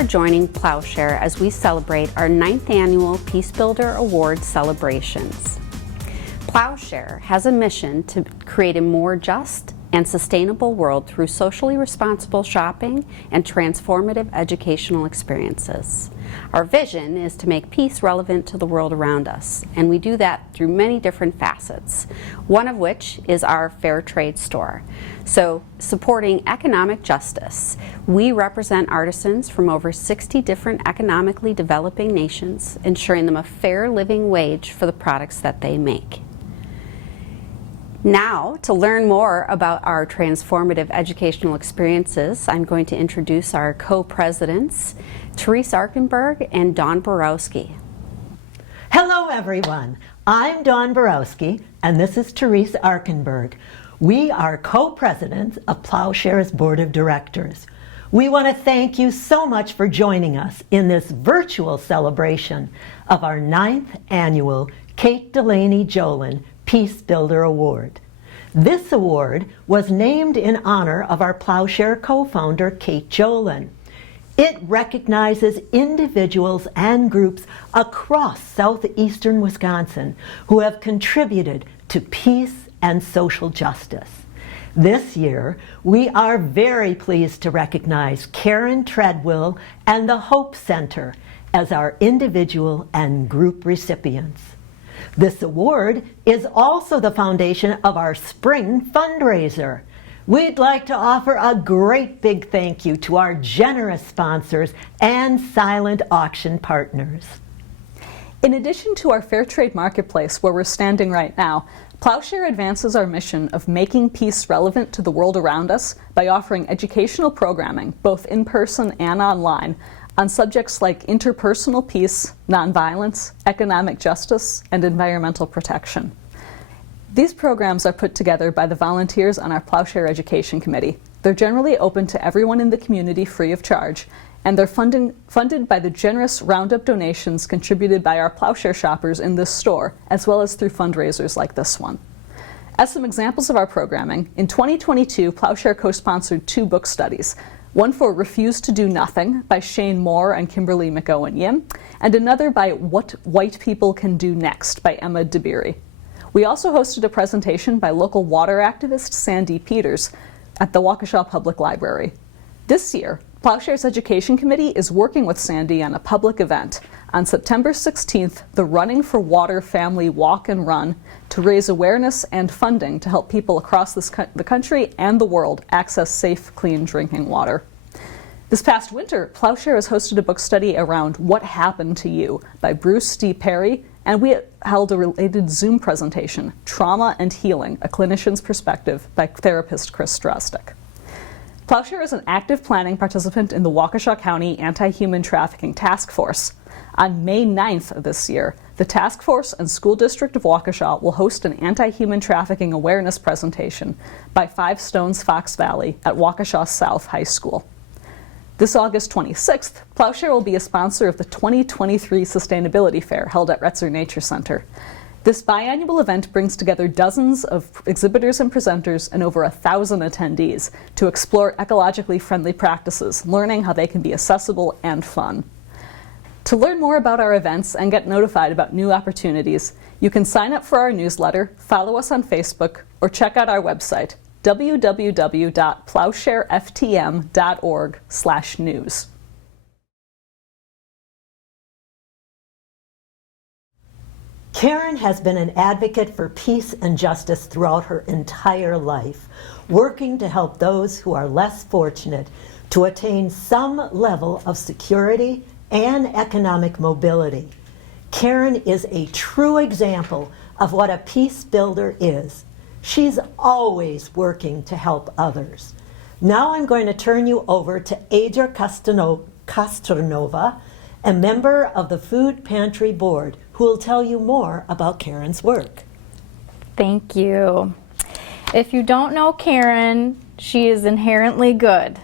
for joining Plowshare as we celebrate our 9th annual Peacebuilder Award celebrations. Plowshare has a mission to create a more just and sustainable world through socially responsible shopping and transformative educational experiences. Our vision is to make peace relevant to the world around us, and we do that through many different facets, one of which is our fair trade store. So, supporting economic justice, we represent artisans from over 60 different economically developing nations, ensuring them a fair living wage for the products that they make. Now, to learn more about our transformative educational experiences, I'm going to introduce our co-presidents, Therese Arkenberg and Dawn Borowski. Hello everyone, I'm Dawn Borowski and this is Therese Arkenberg. We are co-presidents of Plowshare's Board of Directors. We want to thank you so much for joining us in this virtual celebration of our 9th annual Kate Delaney Jolin Peacebuilder Award. This award was named in honor of our Plowshare co-founder, Kate Jolin. It recognizes individuals and groups across southeastern Wisconsin who have contributed to peace and social justice. This year, we are very pleased to recognize Karen Treadwell and the Hope Center as our individual and group recipients. This award is also the foundation of our spring fundraiser. We'd like to offer a great big thank you to our generous sponsors and silent auction partners. In addition to our fair trade marketplace where we're standing right now, Plowshare advances our mission of making peace relevant to the world around us by offering educational programming, both in person and online, on subjects like interpersonal peace, nonviolence, economic justice, and environmental protection. These programs are put together by the volunteers on our Plowshare Education Committee. They're generally open to everyone in the community free of charge, and they're funded by the generous roundup donations contributed by our Plowshare shoppers in this store, as well as through fundraisers like this one. As some examples of our programming, in 2022, Plowshare co-sponsored 2 book studies, one for Refuse to Do Nothing by Shane Moore and Kimberly McGowan Yim, and another by What White People Can Do Next by Emma DeBeery. We also hosted a presentation by local water activist Sandy Peters at the Waukesha Public Library. This year, Plowshare's Education Committee is working with Sandy on a public event on September 16th, the Running for Water Family Walk and Run, to raise awareness and funding to help people across the country and the world access safe, clean drinking water. This past winter, Plowshare has hosted a book study around What Happened to You by Bruce D. Perry, and we held a related Zoom presentation, Trauma and Healing, A Clinician's Perspective, by therapist Chris Drostek. Plowshare is an active planning participant in the Waukesha County Anti-Human Trafficking Task Force. On May 9th of this year, the Task Force and School District of Waukesha will host an anti-human trafficking awareness presentation by Five Stones Fox Valley at Waukesha South High School. This August 26th, Plowshare will be a sponsor of the 2023 Sustainability Fair held at Retzer Nature Center. This biannual event brings together dozens of exhibitors and presenters and over 1,000 attendees to explore ecologically friendly practices, learning how they can be accessible and fun. To learn more about our events and get notified about new opportunities, you can sign up for our newsletter, follow us on Facebook, or check out our website, www.plowshareftm.org/news. Karen has been an advocate for peace and justice throughout her entire life, working to help those who are less fortunate to attain some level of security and economic mobility. Karen is a true example of what a peace builder is. She's always working to help others. Now I'm going to turn you over to Adria Kostronova, a member of the Food Pantry Board, who will tell you more about Karen's work. Thank you. If you don't know Karen, she is inherently good.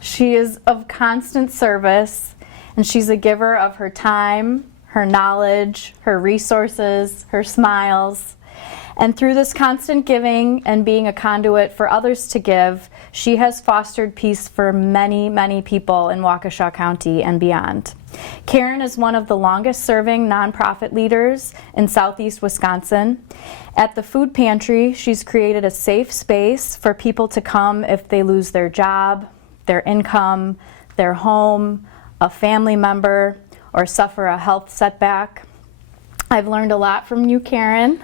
She is of constant service, and she's a giver of her time, her knowledge, her resources, her smiles. And through this constant giving and being a conduit for others to give, she has fostered peace for many, many people in Waukesha County and beyond. Karen is one of the longest serving nonprofit leaders in Southeast Wisconsin. At the food pantry, she's created a safe space for people to come if they lose their job, their income, their home, a family member, or suffer a health setback. I've learned a lot from you, Karen,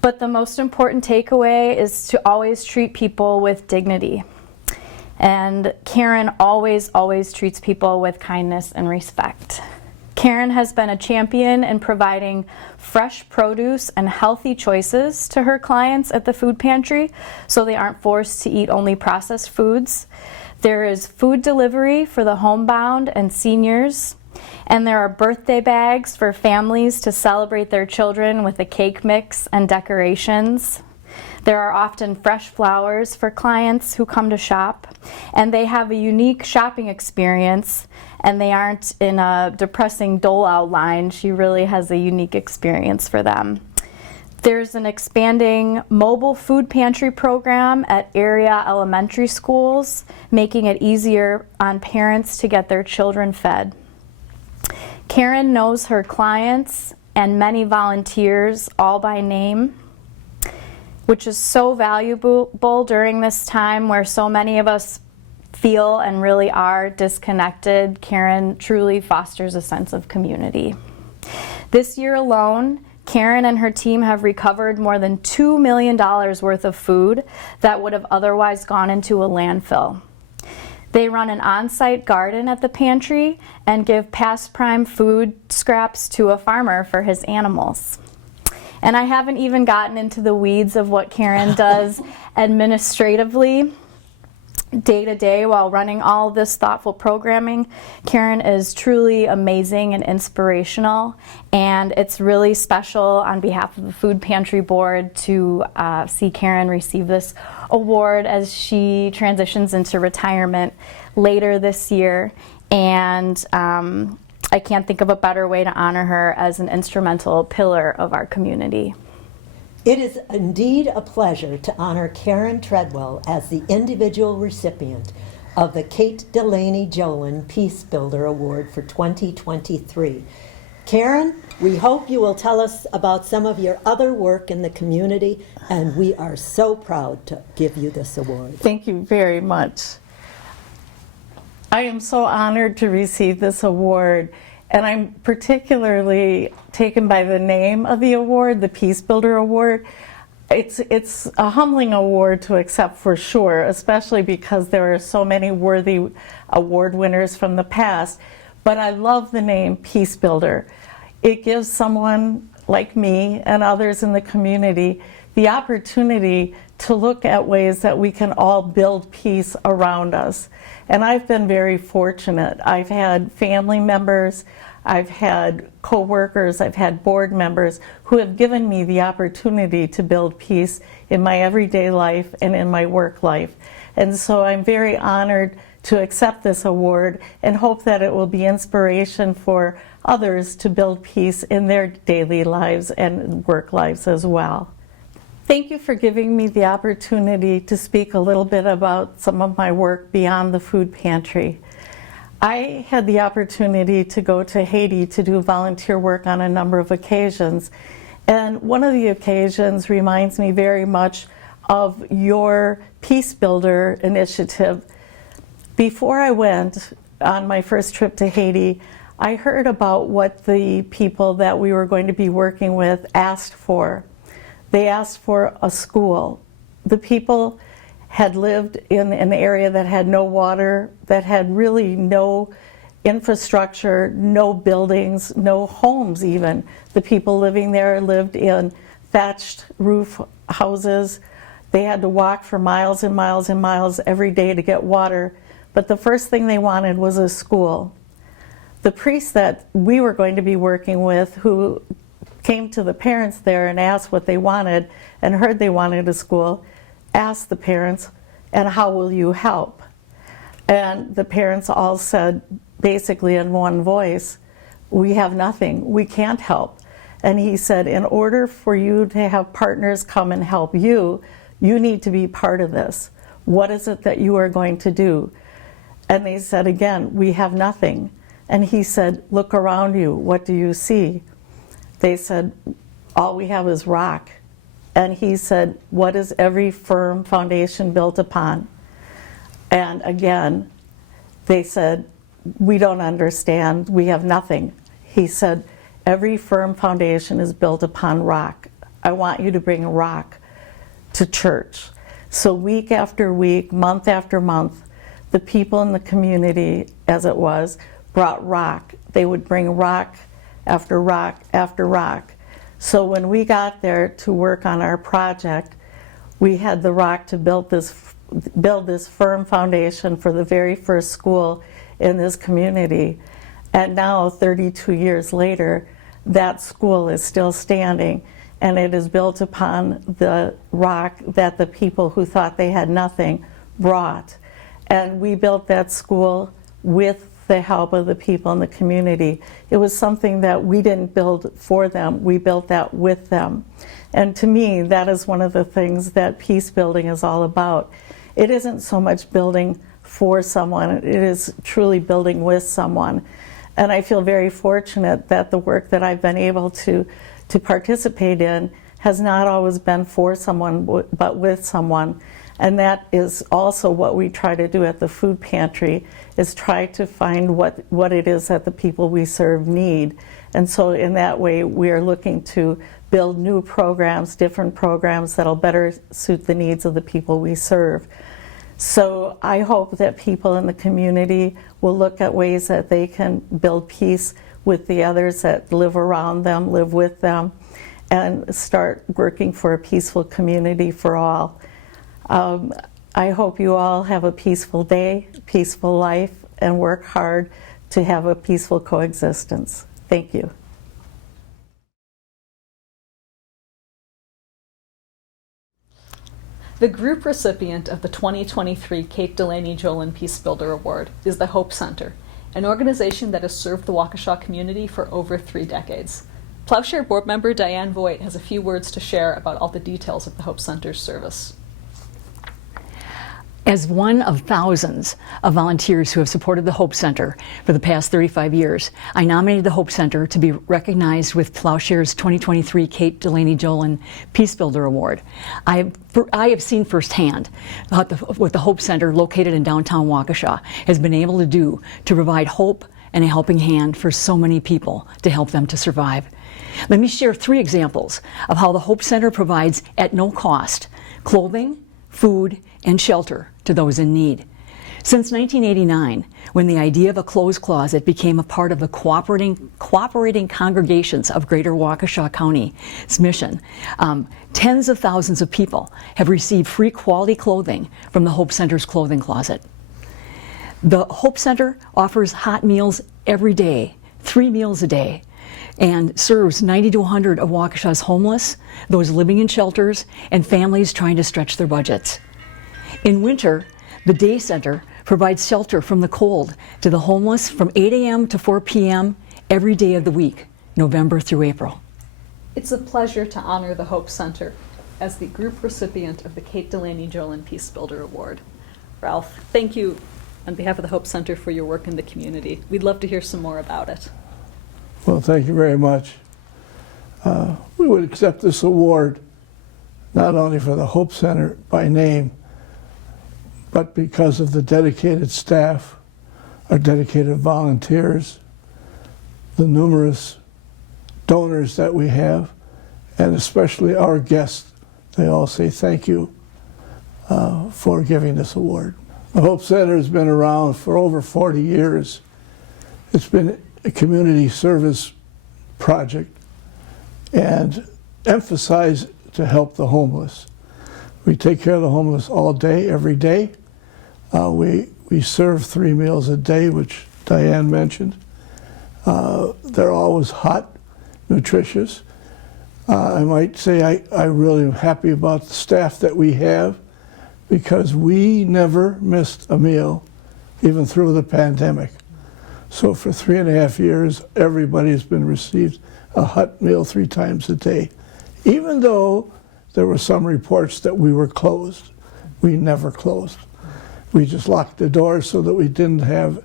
but the most important takeaway is to always treat people with dignity. And Karen always, always treats people with kindness and respect. Karen has been a champion in providing fresh produce and healthy choices to her clients at the food pantry so they aren't forced to eat only processed foods. There is food delivery for the homebound and seniors. And there are birthday bags for families to celebrate their children with a cake mix and decorations. There are often fresh flowers for clients who come to shop, and they have a unique shopping experience, and they aren't in a depressing dole-out line. She really has a unique experience for them. There's an expanding mobile food pantry program at area elementary schools, making it easier on parents to get their children fed. Karen knows her clients and many volunteers all by name, which is so valuable during this time where so many of us feel and really are disconnected. Karen truly fosters a sense of community. This year alone, Karen and her team have recovered more than $2 million worth of food that would have otherwise gone into a landfill. They run an on-site garden at the pantry and give past prime food scraps to a farmer for his animals. And I haven't even gotten into the weeds of what Karen does administratively day to day while running all this thoughtful programming. Karen is truly amazing and inspirational, and it's really special on behalf of the Food Pantry Board to see Karen receive this award as she transitions into retirement later this year. And I can't think of a better way to honor her as an instrumental pillar of our community. It is indeed a pleasure to honor Karen Treadwell as the individual recipient of the Kate Delaney Jolin Peacebuilder Award for 2023. Karen, we hope you will tell us about some of your other work in the community, and we are so proud to give you this award. Thank you very much. I am so honored to receive this award, and I'm particularly taken by the name of the award, the Peacebuilder Award. It's a humbling award to accept for sure, especially because there are so many worthy award winners from the past. But I love the name Peacebuilder. It gives someone like me and others in the community the opportunity to look at ways that we can all build peace around us. And I've been very fortunate. I've had family members, I've had co-workers, I've had board members who have given me the opportunity to build peace in my everyday life and in my work life. And so I'm very honored to accept this award and hope that it will be inspiration for others to build peace in their daily lives and work lives as well. Thank you for giving me the opportunity to speak a little bit about some of my work beyond the food pantry. I had the opportunity to go to Haiti to do volunteer work on a number of occasions. And one of the occasions reminds me very much of your Peacebuilder initiative. Before I went on my first trip to Haiti, I heard about what the people that we were going to be working with asked for. They asked for a school. The people had lived in an area that had no water, that had really no infrastructure, no buildings, no homes even. The people living there lived in thatched roof houses. They had to walk for miles and miles and miles every day to get water. But the first thing they wanted was a school. The priest that we were going to be working with, who came to the parents there and asked what they wanted and heard they wanted a school, asked the parents, "And how will you help?" And the parents all said basically in one voice, "We have nothing, we can't help." And he said, in order for you to have partners come and help you, you need to be part of this. What is it that you are going to do? And they said, again, we have nothing. And he said, look around you, what do you see? They said, all we have is rock. And he said, what is every firm foundation built upon? And again, they said, we don't understand, we have nothing. He said, every firm foundation is built upon rock. I want you to bring rock to church. So week after week, month after month, the people in the community, as it was, brought rock. They would bring rock after rock after rock. So when we got there to work on our project, we had the rock to build this firm foundation for the very first school in this community. And now, 32 years later, that school is still standing, and it is built upon the rock that the people who thought they had nothing brought. And we built that school with the help of the people in the community. It was something that we didn't build for them, we built that with them. And to me, that is one of the things that peace building is all about. It isn't so much building for someone, it is truly building with someone. And I feel very fortunate that the work that I've been able to participate in has not always been for someone, but with someone. And that is also what we try to do at the food pantry, is try to find what it is that the people we serve need. And so in that way, we are looking to build new programs, different programs that'll better suit the needs of the people we serve. So I hope that people in the community will look at ways that they can build peace with the others that live around them, live with them, and start working for a peaceful community for all. I hope you all have a peaceful day, peaceful life, and work hard to have a peaceful coexistence. Thank you. The group recipient of the 2023 Kate Delaney Jolin Peacebuilder Award is the Hope Center, an organization that has served the Waukesha community for over 3 decades. Plowshare board member Diane Voigt has a few words to share about all the details of the Hope Center's service. As one of thousands of volunteers who have supported the Hope Center for the past 35 years, I nominated the Hope Center to be recognized with Plowshare's 2023 Kate Delaney Jolin Peacebuilder Award. I have seen firsthand what the Hope Center, located in downtown Waukesha, has been able to do to provide hope and a helping hand for so many people to help them to survive. Let me share 3 examples of how the Hope Center provides, at no cost, clothing, food, and shelter to those in need. Since 1989, when the idea of a clothes closet became a part of the cooperating congregations of Greater Waukesha County's mission, tens of thousands of people have received free quality clothing from the Hope Center's clothing closet. The Hope Center offers hot meals every day, 3 meals a day, and serves 90 to 100 of Waukesha's homeless, those living in shelters, and families trying to stretch their budgets. In winter, the Day Center provides shelter from the cold to the homeless from 8 a.m. to 4 p.m. every day of the week, November through April. It's a pleasure to honor the Hope Center as the group recipient of the Kate Delaney Jolin Peacebuilder Award. Ralph, thank you on behalf of the Hope Center for your work in the community. We'd love to hear some more about it. Well, thank you very much. We would accept this award not only for the Hope Center by name, but because of the dedicated staff, our dedicated volunteers, the numerous donors that we have, and especially our guests. They all say thank you for giving this award. The Hope Center has been around for over 40 years. It's been a community service project and emphasized to help the homeless. We take care of the homeless all day, every day. We serve 3 meals a day, which Diane mentioned. They're always hot, nutritious. I might say I really am happy about the staff that we have, because we never missed a meal, even through the pandemic. So for 3.5 years, everybody's been received a hot meal 3 times a day. Even though there were some reports that we were closed, we never closed. We just locked the doors so that we didn't have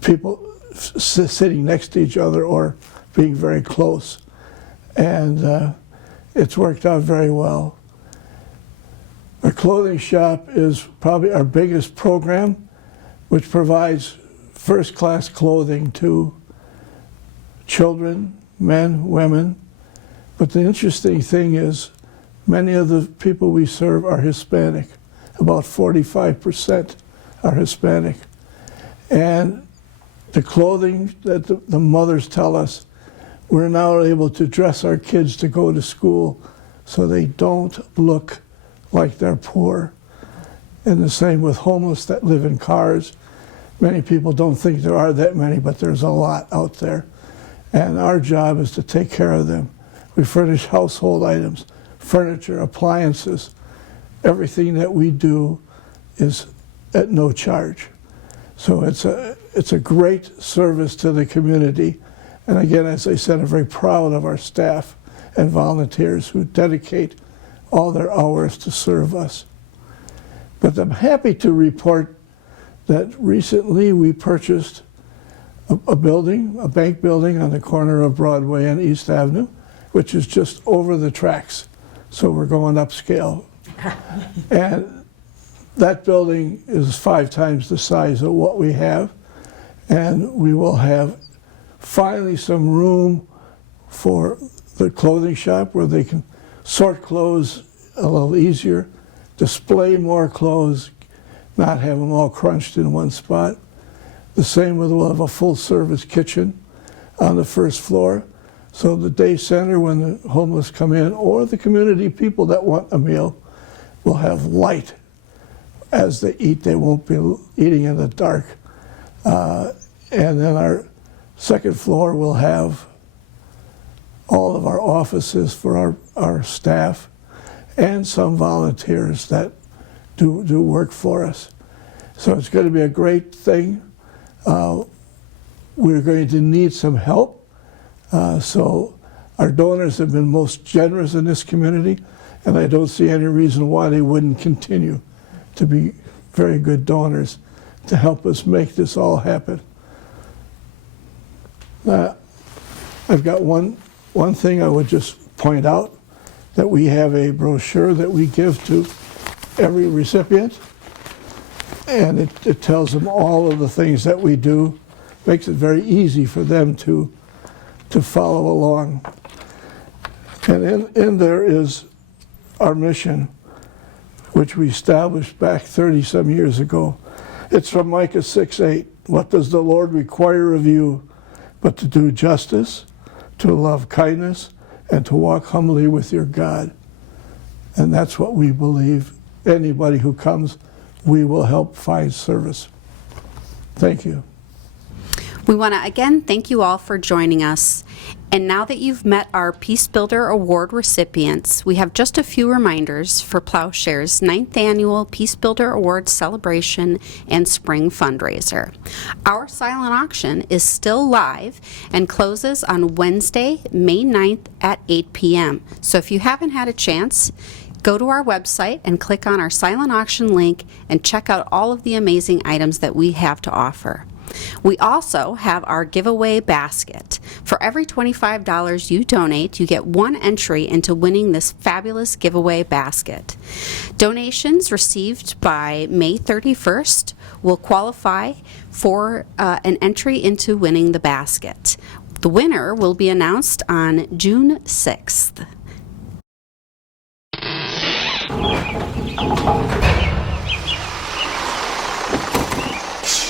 people sitting next to each other or being very close. And it's worked out very well. Our clothing shop is probably our biggest program, which provides first-class clothing to children, men, women. But the interesting thing is many of the people we serve are Hispanic. About 45% are Hispanic. And the clothing that the mothers tell us, we're now able to dress our kids to go to school so they don't look like they're poor. And the same with homeless that live in cars. Many people don't think there are that many, but there's a lot out there. And our job is to take care of them. We furnish household items, furniture, appliances. Everything that we do is at no charge. So it's a great service to the community. And again, as I said, I'm very proud of our staff and volunteers who dedicate all their hours to serve us. But I'm happy to report that recently we purchased a building, a bank building on the corner of Broadway and East Avenue, which is just over the tracks. So we're going upscale. And that building is 5 times the size of what we have. And we will have finally some room for the clothing shop where they can sort clothes a little easier, display more clothes, not have them all crunched in one spot. The same with, we'll have a full service kitchen on the first floor. So the day center, when the homeless come in, or the community people that want a meal, will have light as they eat. They won't be eating in the dark. And then our second floor will have all of our offices for our staff and some volunteers that do work for us. So it's going to be a great thing. We're going to need some help. So our donors have been most generous in this community, and I don't see any reason why they wouldn't continue to be very good donors to help us make this all happen. I've got one thing I would just point out, that we have a brochure that we give to every recipient, and it tells them all of the things that we do, makes it very easy for them to follow along. And in there is our mission, which we established back 30-some years ago. It's from Micah 6:8. What does the Lord require of you but to do justice, to love kindness, and to walk humbly with your God? And that's what we believe. Anybody who comes, we will help find service. Thank you. We want to again thank you all for joining us. And now that you've met our Peacebuilder Award recipients, we have just a few reminders for Plowshare's 9th Annual Peacebuilder Award celebration and spring fundraiser. Our silent auction is still live and closes on Wednesday, May 9th at 8 p.m. So if you haven't had a chance, go to our website and click on our silent auction link and check out all of the amazing items that we have to offer. We also have our giveaway basket. For every $25 you donate, you get 1 entry into winning this fabulous giveaway basket. Donations received by May 31st will qualify for an entry into winning the basket. The winner will be announced on June 6th.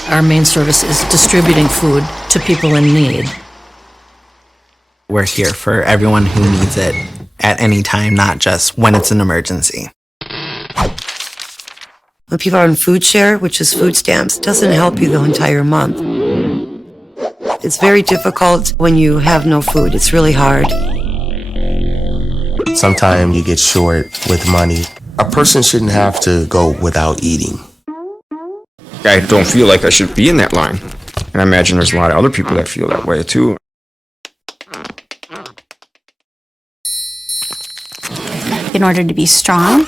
Our main service is distributing food to people in need. We're here for everyone who needs it at any time, not just when it's an emergency. When people are on food share, which is food stamps, it doesn't help you the entire month. It's very difficult when you have no food. It's really hard. Sometimes you get short with money. A person shouldn't have to go without eating. I don't feel like I should be in that line. And I imagine there's a lot of other people that feel that way too. In order to be strong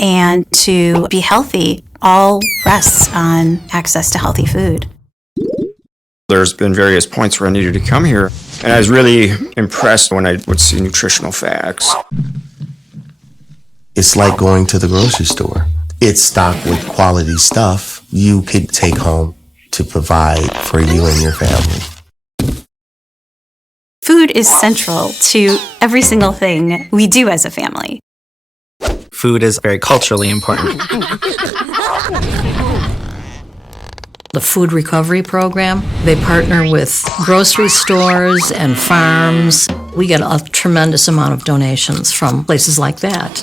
and to be healthy, all rests on access to healthy food. There's been various points where I needed to come here, and I was really impressed when I would see nutritional facts. It's like going to the grocery store. It's stocked with quality stuff you could take home to provide for you and your family. Food is central to every single thing we do as a family. Food is very culturally important. The food recovery program, they partner with grocery stores and farms. We get a tremendous amount of donations from places like that.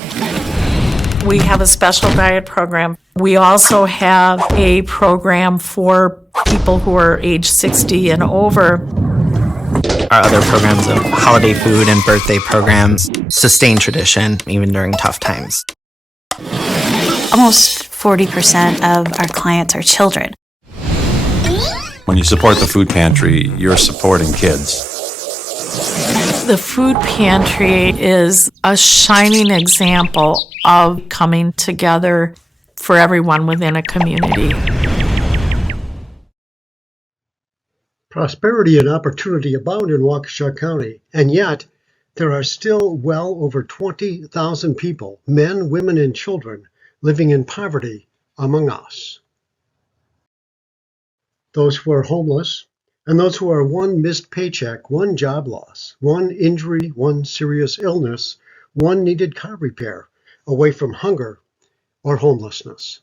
We have a special diet program. We also have a program for people who are age 60 and over. Our other programs of holiday food and birthday programs sustain tradition even during tough times. Almost 40% of our clients are children. When you support the food pantry, you're supporting kids. The food pantry is a shining example of coming together for everyone within a community. Prosperity and opportunity abound in Waukesha County, and yet there are still well over 20,000 people, men, women, and children, living in poverty among us. Those who are homeless, and those who are one missed paycheck, one job loss, one injury, one serious illness, one needed car repair, away from hunger or homelessness.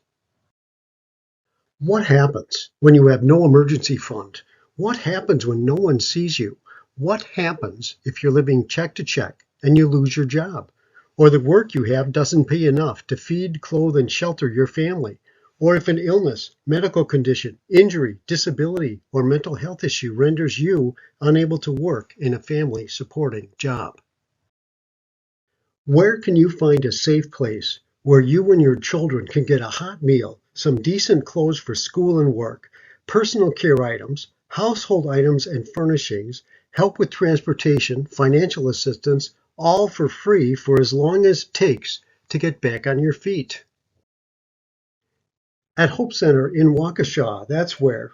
What happens when you have no emergency fund? What happens when no one sees you? What happens if you're living check to check and you lose your job? Or the work you have doesn't pay enough to feed, clothe, and shelter your family? Or if an illness, medical condition, injury, disability, or mental health issue renders you unable to work in a family-supporting job? Where can you find a safe place where you and your children can get a hot meal, some decent clothes for school and work, personal care items, household items and furnishings, help with transportation, financial assistance, all for free for as long as it takes to get back on your feet? At Hope Center in Waukesha, that's where.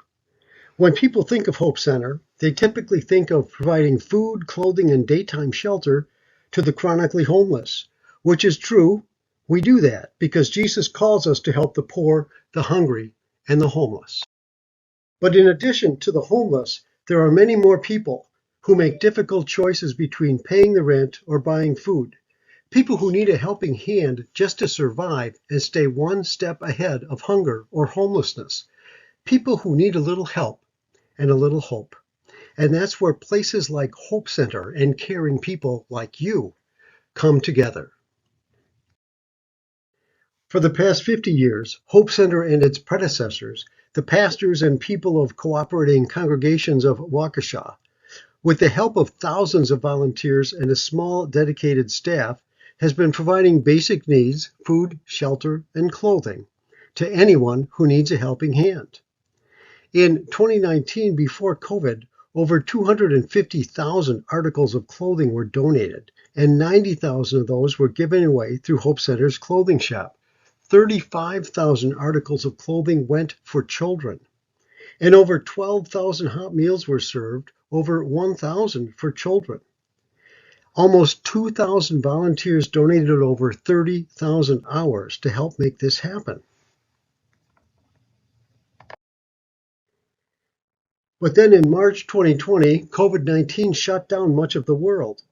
When people think of Hope Center, they typically think of providing food, clothing, and daytime shelter to the chronically homeless, which is true. We do that because Jesus calls us to help the poor, the hungry, and the homeless. But in addition to the homeless, there are many more people who make difficult choices between paying the rent or buying food. People who need a helping hand just to survive and stay one step ahead of hunger or homelessness. People who need a little help and a little hope. And that's where places like Hope Center and caring people like you come together. For the past 50 years, Hope Center and its predecessors, the pastors and people of cooperating congregations of Waukesha, with the help of thousands of volunteers and a small dedicated staff, has been providing basic needs, food, shelter, and clothing, to anyone who needs a helping hand. In 2019, before COVID, over 250,000 articles of clothing were donated, and 90,000 of those were given away through Hope Center's clothing shop. 35,000 articles of clothing went for children, and over 12,000 hot meals were served, over 1,000 for children. Almost 2,000 volunteers donated over 30,000 hours to help make this happen. But then in March 2020, COVID-19 shut down much of the world.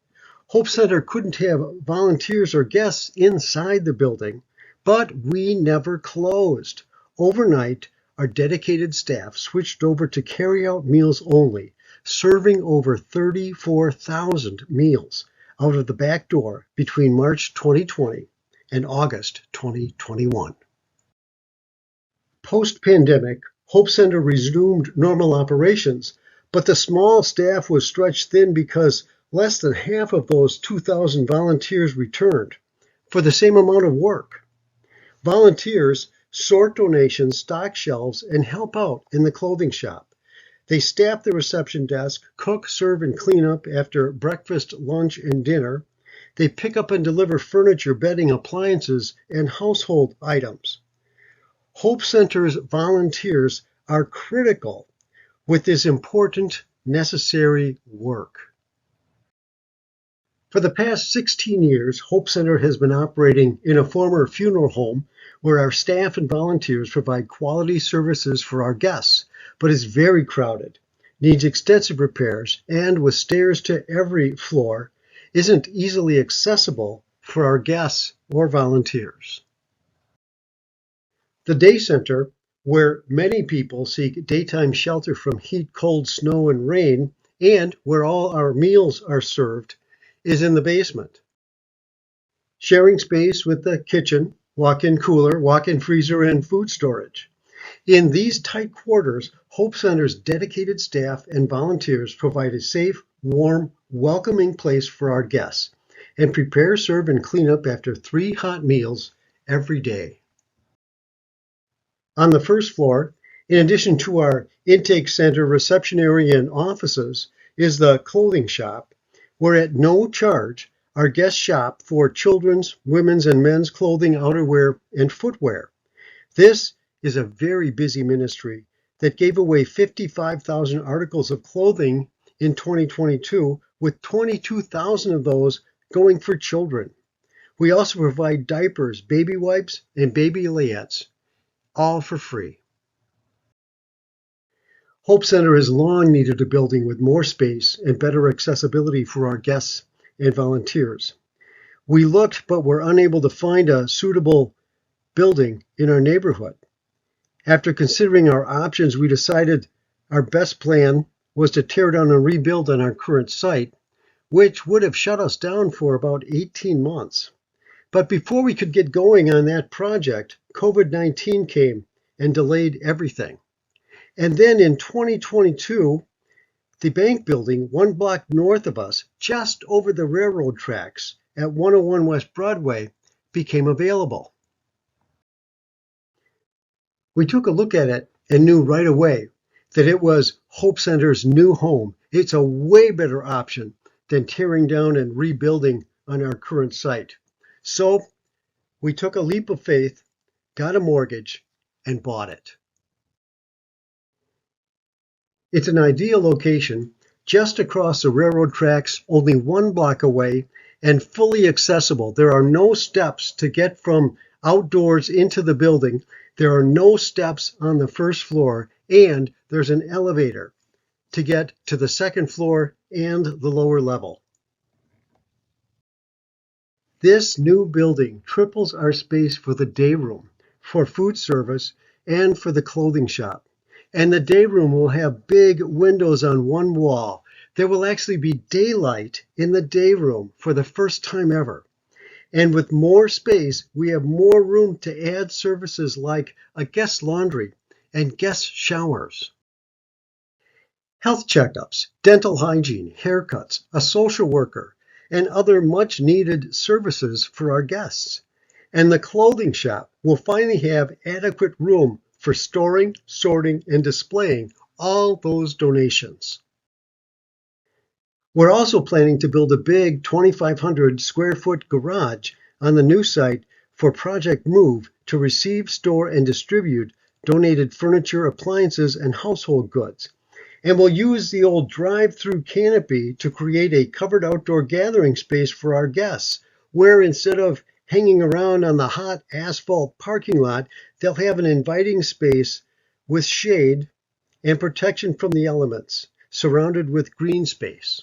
Hope Center couldn't have volunteers or guests inside the building, but we never closed. Overnight, our dedicated staff switched over to carry-out meals only, serving over 34,000 meals out of the back door between March 2020 and August 2021. Post-pandemic, Hope Center resumed normal operations, but the small staff was stretched thin because less than half of those 2,000 volunteers returned for the same amount of work. Volunteers sort donations, stock shelves, and help out in the clothing shop. They staff the reception desk, cook, serve, and clean up after breakfast, lunch, and dinner. They pick up and deliver furniture, bedding, appliances, and household items. Hope Center's volunteers are critical with this important, necessary work. For the past 16 years, Hope Center has been operating in a former funeral home where our staff and volunteers provide quality services for our guests, but is very crowded, needs extensive repairs, and with stairs to every floor, isn't easily accessible for our guests or volunteers. The day center, where many people seek daytime shelter from heat, cold, snow, and rain, and where all our meals are served, is in the basement. Sharing space with the kitchen, walk-in cooler, walk-in freezer, and food storage. In these tight quarters, Hope Center's dedicated staff and volunteers provide a safe, warm, welcoming place for our guests and prepare, serve, and clean up after 3 hot meals every day. On the first floor, in addition to our intake center, reception area, and offices, is the clothing shop, where at no charge our guests shop for children's, women's, and men's clothing, outerwear, and footwear. This is a very busy ministry that gave away 55,000 articles of clothing in 2022, with 22,000 of those going for children. We also provide diapers, baby wipes, and baby layettes, all for free. Hope Center has long needed a building with more space and better accessibility for our guests and volunteers. We looked, but were unable to find a suitable building in our neighborhood. After considering our options, we decided our best plan was to tear down and rebuild on our current site, which would have shut us down for about 18 months. But before we could get going on that project, COVID-19 came and delayed everything. And then in 2022, the bank building 1 block north of us, just over the railroad tracks at 101 West Broadway, became available. We took a look at it and knew right away that it was Hope Center's new home. It's a way better option than tearing down and rebuilding on our current site. So we took a leap of faith, got a mortgage, and bought it. It's an ideal location, just across the railroad tracks, only 1 block away, and fully accessible. There are no steps to get from outdoors into the building. There are no steps on the first floor, and there's an elevator to get to the second floor and the lower level. This new building triples our space for the day room, for food service, and for the clothing shop. And the day room will have big windows on one wall. There will actually be daylight in the day room for the first time ever. And with more space, we have more room to add services like a guest laundry and guest showers. Health checkups, dental hygiene, haircuts, a social worker, and other much needed services for our guests. And the clothing shop will finally have adequate room for storing, sorting, and displaying all those donations. We're also planning to build a big 2,500 square foot garage on the new site for Project Move to receive, store, and distribute donated furniture, appliances, and household goods. And we'll use the old drive-through canopy to create a covered outdoor gathering space for our guests, where instead of hanging around on the hot asphalt parking lot, they'll have an inviting space with shade and protection from the elements, surrounded with green space.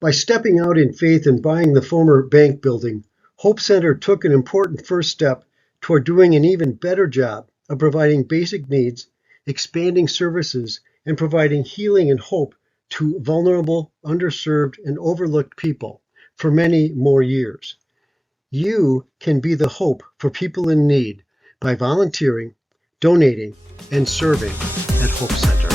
By stepping out in faith and buying the former bank building, Hope Center took an important first step toward doing an even better job of providing basic needs, expanding services, and providing healing and hope to vulnerable, underserved, and overlooked people for many more years. You can be the hope for people in need by volunteering, donating, and serving at Hope Center.